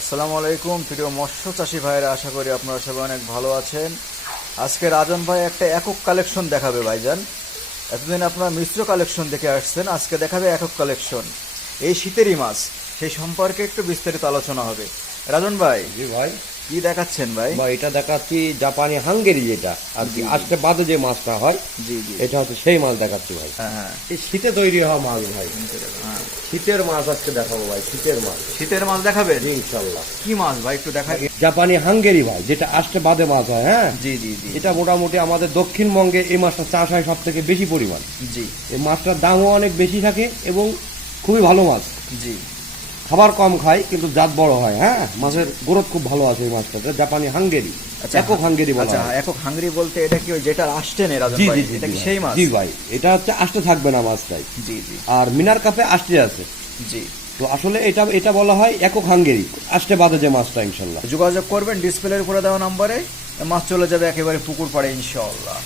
আসসালামু আলাইকুম প্রিয় মৎস্য চাষী ভাইরা, আশা করি আপনারা সবাই অনেক ভালো আছেন। আজকে রাজন ভাই একটা একক কালেকশন দেখাবে ভাইজান। এতদিন আপনারা মিশ্র কালেকশন দেখে আসছেন, আজকে দেখাবে একক কালেকশন। এই শীতেরই মাছ, সেই সম্পর্কে একটু বিস্তারিত আলোচনা হবে। রাজন ভাই, জি ভাই, কি দেখাচ্ছেন ভাই? বা এটা দেখাচ্ছি জাপানি হাঙ্গেরি, যেটা আর কি আজকে বাদে যে মাছটা হয়, জি জি, এটা হচ্ছে সেই মাছ দেখাচ্ছি ভাই। হ্যাঁ হ্যাঁ এই শীতে তৈরি হওয়া মাছ ভাই, হ্যাঁ। শীতের মাছ আজকে দেখাবো ভাই, শীতের মাছ। শীতের মাছ দেখাবেন? জি ইনশাল্লাহ। কি মাছ ভাই একটু দেখাই। জাপানি হাঙ্গেরি ভাই, যেটা আসতে বাদে মাছ হয়। হ্যাঁ, জি জি জি, এটা মোটামুটি আমাদের দক্ষিণবঙ্গে এই মাছটা চাষ হয় সব থেকে বেশি পরিমাণ। জি এই মাছটার দামও অনেক বেশি থাকে এবং খুবই ভালো মাছ। জি, খাবার কম খায় কিন্তু জাত বড় হয়। হ্যাঁ, মাছের গ্রোথ খুব ভালো আছে এই মাছটাতে। জাপানি হাঙ্গেরি, আচ্ছা একক হাঙ্গেরি বলা আচ্ছা, হয়। একক হাঙ্গরি বলতে এটা কি ওই যেটা আসছে নেই রাজন জি ভাই? জি জি এটা কি জি সেই মাছ? জি ভাই, এটা হচ্ছে আষ্টে থাকবে না মাছটাই। জি জি আর মিনার কাপে আষ্টে আছে। জি, তো আসলে এটা এটা বলা হয় একক হাঙ্গেরি, আষ্টে বাদে যে মাছটা। ইনশাল্লাহ যোগাযোগ করবেন ডিসপ্লের উপরে দেওয়া নাম্বারে, মাছ চলে যাবে একেবারে পুকুর পাড়ে ইনশাআল্লাহ।